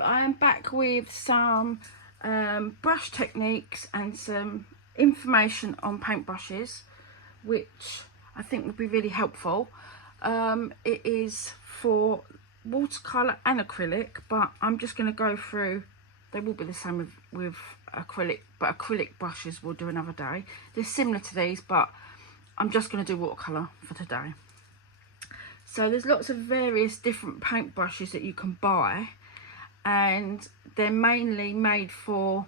I am back with some brush techniques and some information on paintbrushes, which I think would be really helpful. It is for watercolour and acrylic, but I'm just going to go through. They will be the same with acrylic, but acrylic brushes we'll do another day. They're similar to these, but I'm just going to do watercolour for today. So there's lots of various different paintbrushes that you can buy, and they're mainly made for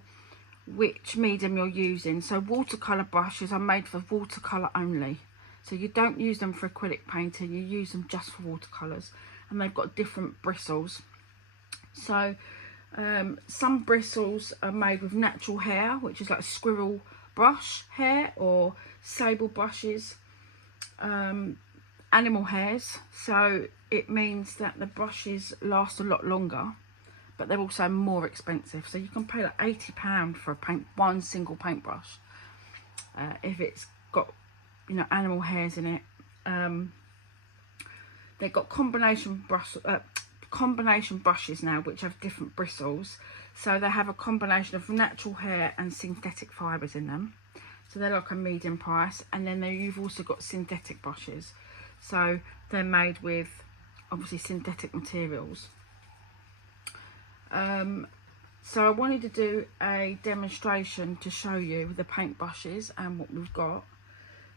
which medium you're using. So watercolour brushes are made for watercolour only. So you don't use them for acrylic painting, you use them just for watercolours. And they've got different bristles. So some bristles are made with natural hair, which is like squirrel brush hair, or sable brushes, animal hairs. So it means that the brushes last a lot longer, but they're also more expensive. So you can pay like £80 for one single paintbrush if it's got, you know, animal hairs in it. They've got combination brushes now, which have different bristles. So they have a combination of natural hair and synthetic fibres in them. So they're like a medium price. And then you've also got synthetic brushes. So they're made with obviously synthetic materials. So I wanted to do a demonstration to show you the paintbrushes and what we've got.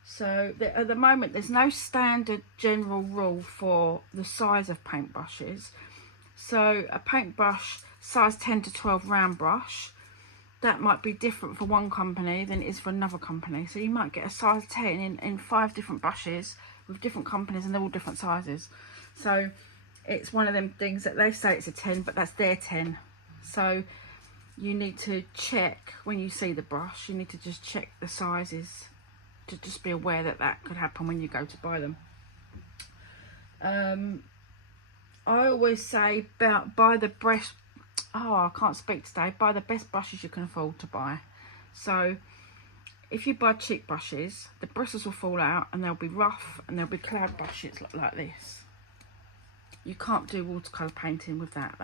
So at the moment there's no standard general rule for the size of paintbrushes. So a paintbrush size 10 to 12 round brush, that might be different for one company than it is for another company. So you might get a size 10 in 5 different brushes with different companies, and they're all different sizes. So it's one of them things that they say it's a 10, but that's their 10. So you need to check when you see the brush, you need to just check the sizes to just be aware that that could happen when you go to buy them. I always say buy the best, I can't speak today, buy the best brushes you can afford to buy. So if you buy cheap brushes, the bristles will fall out and they'll be rough, and they'll be cloud brushes like this. You can't do watercolour painting with that.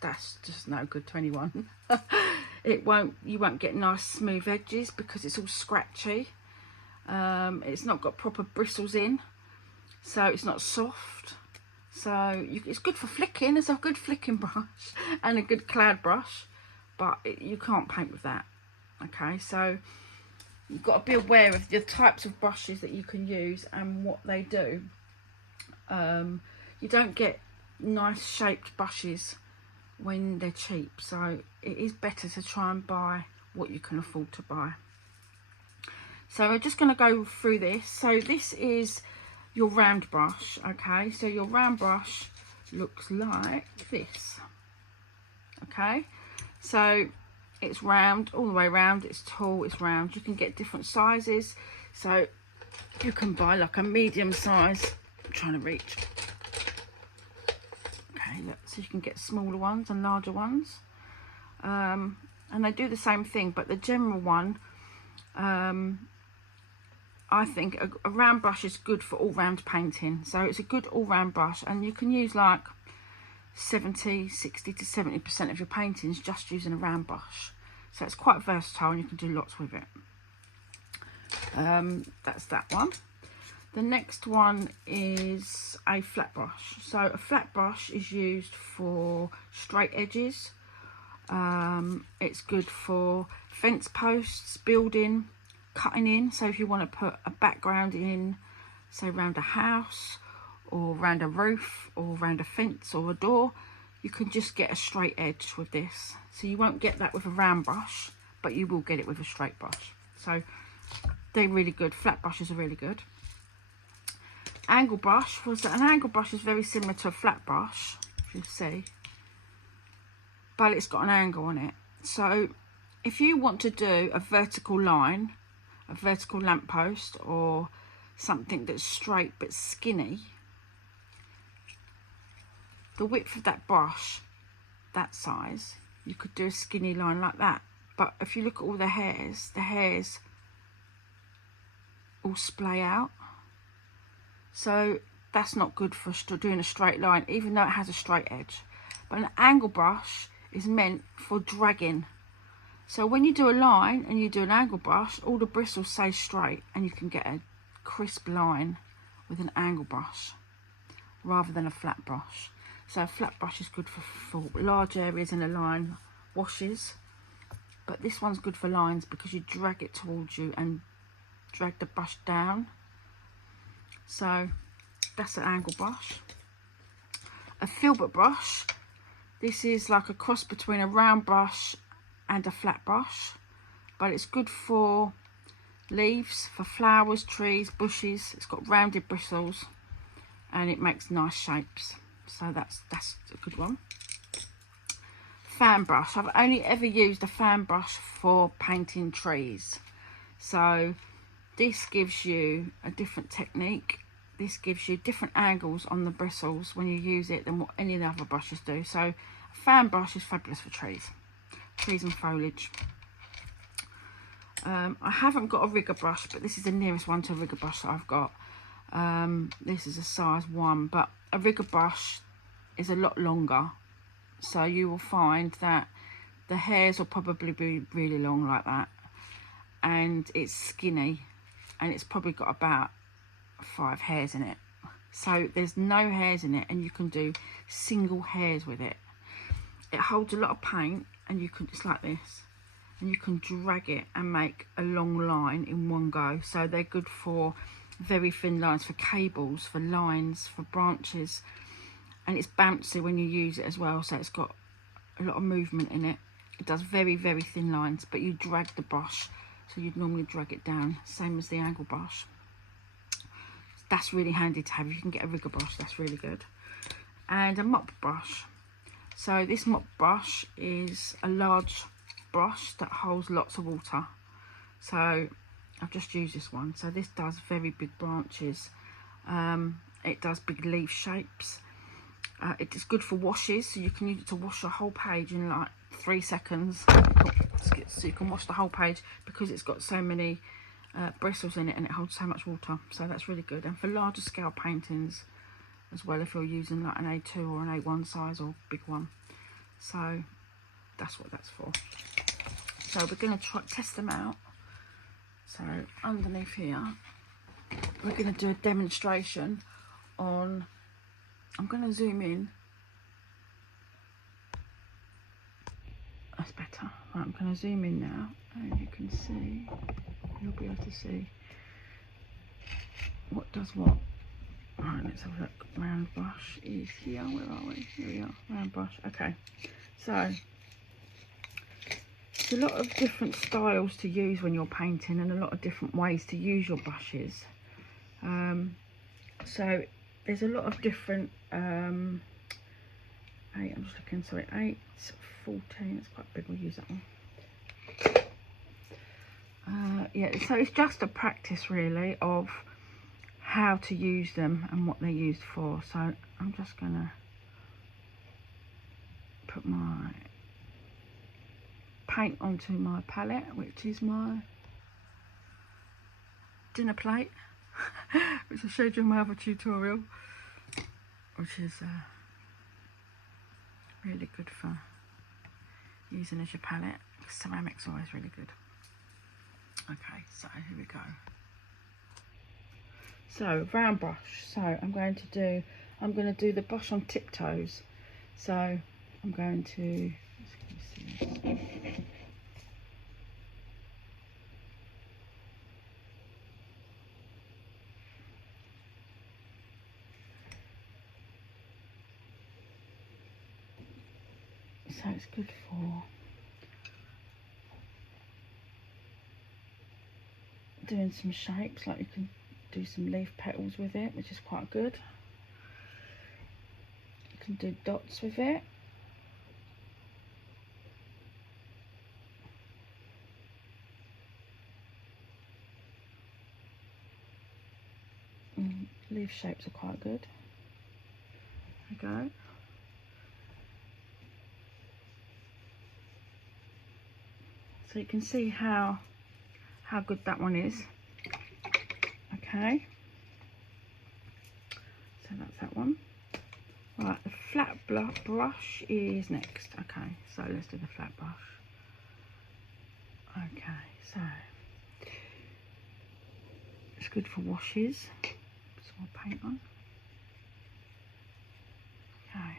That's just no good to anyone. You won't get nice smooth edges because it's all scratchy. It's not got proper bristles in, so it's not soft. So it's good for flicking. It's a good flicking brush and a good cloud brush, but you can't paint with that. Okay, so you've got to be aware of the types of brushes that you can use and what they do. You don't get nice shaped brushes when they're cheap, so it is better to try and buy what you can afford to buy. So we're just going to go through this. So this is your round brush. Okay, so your round brush looks like this. Okay, so it's round all the way around, it's tall, it's round. You can get different sizes, so you can buy like a medium size. I'm trying to reach. Okay, look, so you can get smaller ones and larger ones, and they do the same thing, but the general one, I think a round brush is good for all-round painting. So it's a good all-round brush, and you can use like 60 to 70% of your paintings just using a round brush. So it's quite versatile and you can do lots with it. That's that one. The next one is a flat brush. So a flat brush is used for straight edges. It's good for fence posts, building, cutting in. So if you want to put a background in, say around a house or around a roof or around a fence or a door, you can just get a straight edge with this. So you won't get that with a round brush, but you will get it with a straight brush. So they're really good. Flat brushes are really good. Angle brush, an angle brush is very similar to a flat brush, if you see, but it's got an angle on it. So if you want to do a vertical line, a vertical lamppost, or something that's straight but skinny, the width of that brush, that size, you could do a skinny line like that. But if you look at all the hairs all splay out, so that's not good for doing a straight line, even though it has a straight edge. But an angle brush is meant for dragging. So when you do a line and you do an angle brush, all the bristles stay straight and you can get a crisp line with an angle brush rather than a flat brush. So a flat brush is good for large areas in a line washes, but this one's good for lines because you drag it towards you and drag the brush down. So that's an angle brush. A filbert brush, this is like a cross between a round brush and a flat brush, but it's good for leaves, for flowers, trees, bushes. It's got rounded bristles and it makes nice shapes, so that's a good one. Fan brush, I've only ever used a fan brush for painting trees, so this gives you a different technique. This gives you different angles on the bristles when you use it than what any of the other brushes do. So a fan brush is fabulous for trees and foliage. I haven't got a rigger brush, but this is the nearest one to a rigger brush that I've got. This is a size 1, but a rigger brush is a lot longer, so you will find that the hairs will probably be really long like that, and it's skinny, and it's probably got about 5 hairs in it. So there's no hairs in it, and you can do single hairs with it. It holds a lot of paint, and you can, it's like this, and you can drag it and make a long line in one go. So they're good for very thin lines, for cables, for lines, for branches, and it's bouncy when you use it as well, so it's got a lot of movement in it. It does very, very thin lines, but you drag the brush, so you'd normally drag it down, same as the angle brush. That's really handy to have. If you can get a rigger brush, that's really good. And a mop brush. So this mop brush is a large brush that holds lots of water, so I've just used this one. So this does very big branches, it does big leaf shapes. It is good for washes, so you can use it to wash a whole page in like 3 seconds. So you can wash the whole page because it's got so many bristles in it and it holds so much water, so that's really good. And for larger scale paintings as well, if you're using like an A2 or an A1 size or big one, so that's what that's for. So we're going to test them out. So underneath here we're going to do a demonstration on, I'm going to zoom in, that's better. Right, I'm going to zoom in now and you can see, you'll be able to see what does what. Right, let's have a look. Round brush is here. Where are we? Here we are. Round brush. Okay. So there's a lot of different styles to use when you're painting, and a lot of different ways to use your brushes. So there's a lot of different. 8. I'm just looking. Sorry, 8, 14. It's quite big. We'll use that one. Yeah. So it's just a practice, really, of how to use them and what they're used for. So I'm just gonna put my paint onto my palette, which is my dinner plate, which I showed you in my other tutorial, which is really good for using as your palette. Ceramic's always really good. Okay, so here we go. So round brush. So I'm going to do the brush on tiptoes. So I'm going to, so it's good for doing some shapes, like you can do some leaf petals with it, which is quite good. You can do dots with it. Leaf shapes are quite good. There we go. So you can see how good that one is. Okay, so that's that one. Right, the flat brush is next. Okay, so let's do the flat brush. Okay, so it's good for washes. Put some more paint on. Okay,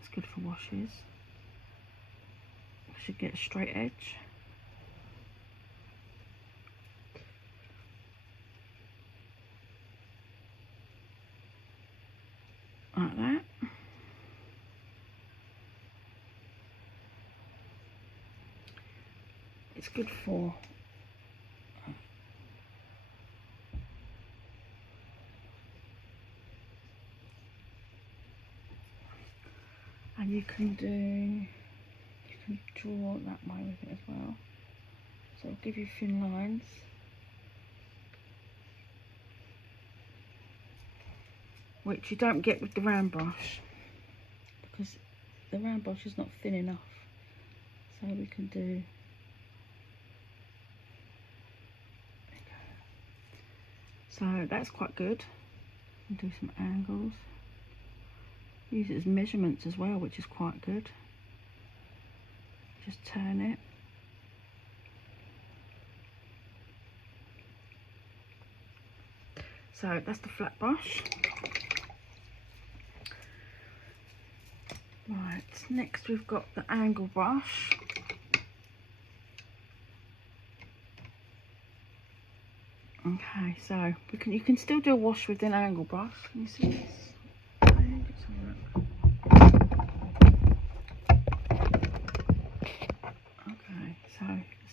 it's good for washes. We should get a straight edge. Like that. It's good for and you can draw that way with it as well, so it'll give you thin lines. Which you don't get with the round brush, because the round brush is not thin enough. So we can do, so that's quite good. And do some angles. Use it as measurements as well, which is quite good. Just turn it. So that's the flat brush. Right, next we've got the angle brush. Okay, so you can still do a wash with an angle brush. Can you see this? Okay, so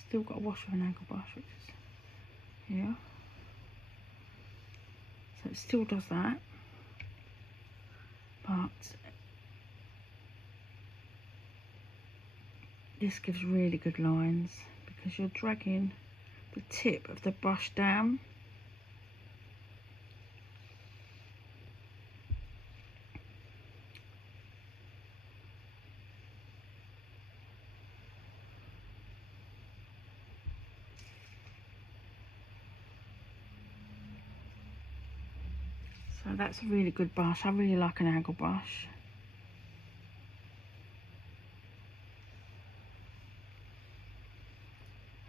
still got a wash with an angle brush, which is here. So it still does that, but this gives really good lines because you're dragging the tip of the brush down. So that's a really good brush. I really like an angle brush.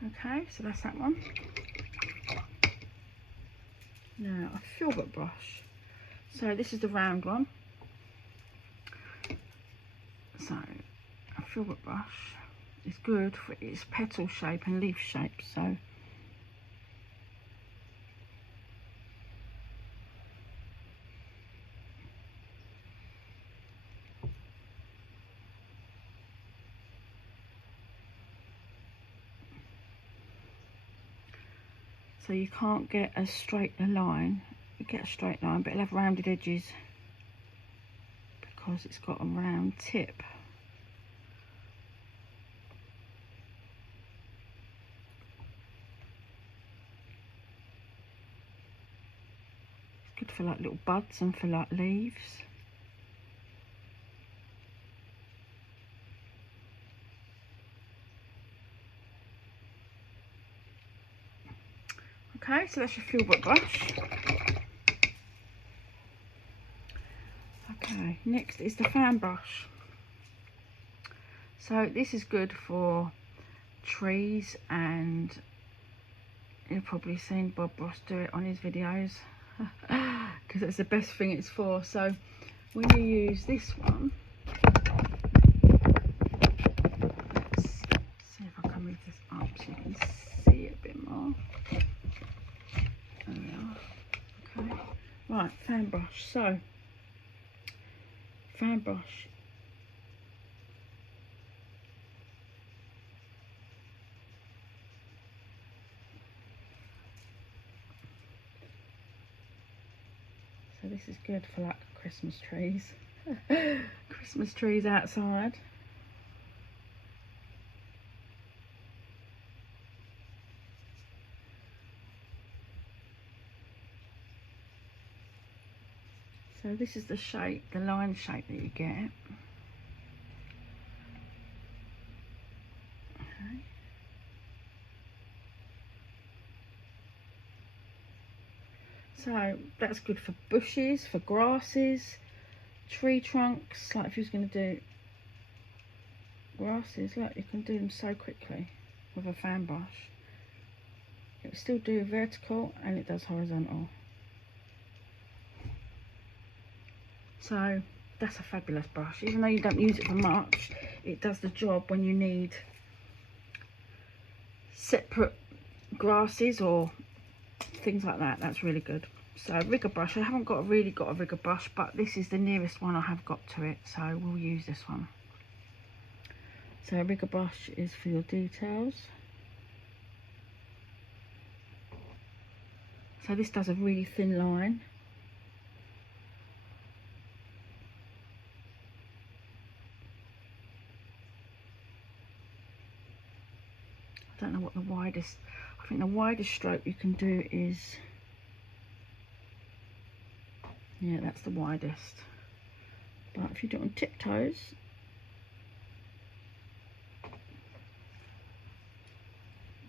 Okay, so that's that one. Now a filbert brush. So this is the round one. So a filbert brush is good for its petal shape and leaf shape. So you can't get a straight line. You get a straight line, but it'll have rounded edges because it's got a round tip. It's good for like little buds and for like leaves. Okay, so that's your filbert brush. Okay, next is the fan brush. So this is good for trees, and you've probably seen Bob Ross do it on his videos because it's the best thing it's for. So when you use this one, let's see if I can move this up so you can see it a bit more. There we are. Okay, right, fan brush. So fan brush, so this is good for like Christmas trees. Christmas trees outside. So this is the shape, the line shape that you get. Okay. So that's good for bushes, for grasses, tree trunks, like if you was going to do grasses, look, you can do them so quickly with a fan brush. It still do vertical and it does horizontal. So that's a fabulous brush. Even though you don't use it for much, it does the job when you need separate grasses or things like that. That's really good. So rigger brush, I haven't really got a rigger brush, but this is the nearest one I have got to it, so we'll use this one. So a rigger brush is for your details. So this does a really thin line. I don't know what the widest, I think the widest stroke you can do is, yeah, that's the widest. But if you do it on tiptoes,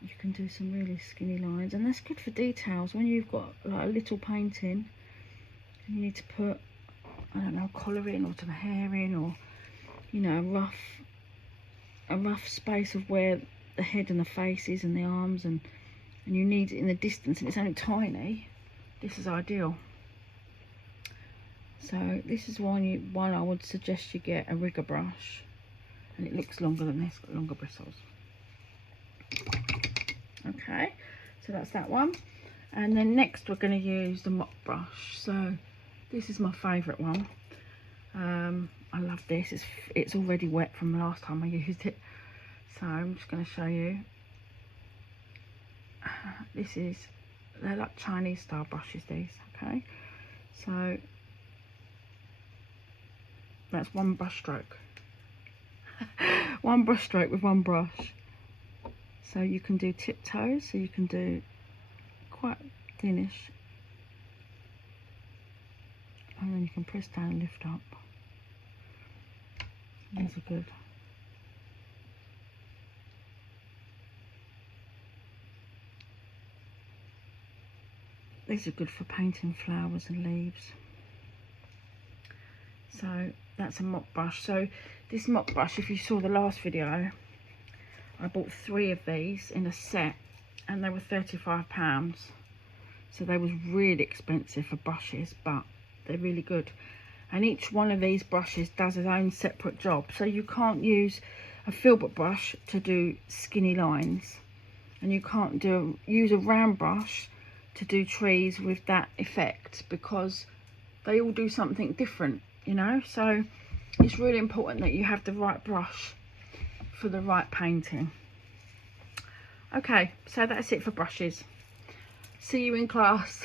you can do some really skinny lines, and that's good for details when you've got like a little painting and you need to put, I don't know, a collar in or some hair in, or you know, a rough space of where the head and the face is and the arms, and you need it in the distance and it's only tiny. This is ideal. So this is one I would suggest you get a rigger brush, and it looks longer than this, got longer bristles. Okay, so that's that one. And then next we're going to use the mop brush. So this is my favourite one. I love this. It's already wet from the last time I used it, so I'm just going to show you. They're like Chinese style brushes, these. Okay, so that's one brush stroke. One brush stroke with one brush. So you can do tiptoes, so you can do quite thinnish, and then you can press down and lift up. These are good. These are good for painting flowers and leaves. So that's a mop brush. So this mop brush, if you saw the last video, I bought 3 of these in a set and they were £35. So they was really expensive for brushes, but they're really good. And each one of these brushes does its own separate job. So you can't use a filbert brush to do skinny lines, and you can't use a round brush to do trees with that effect, because they all do something different, you know. So it's really important that you have the right brush for the right painting. Okay, so that's it for brushes. See you in class.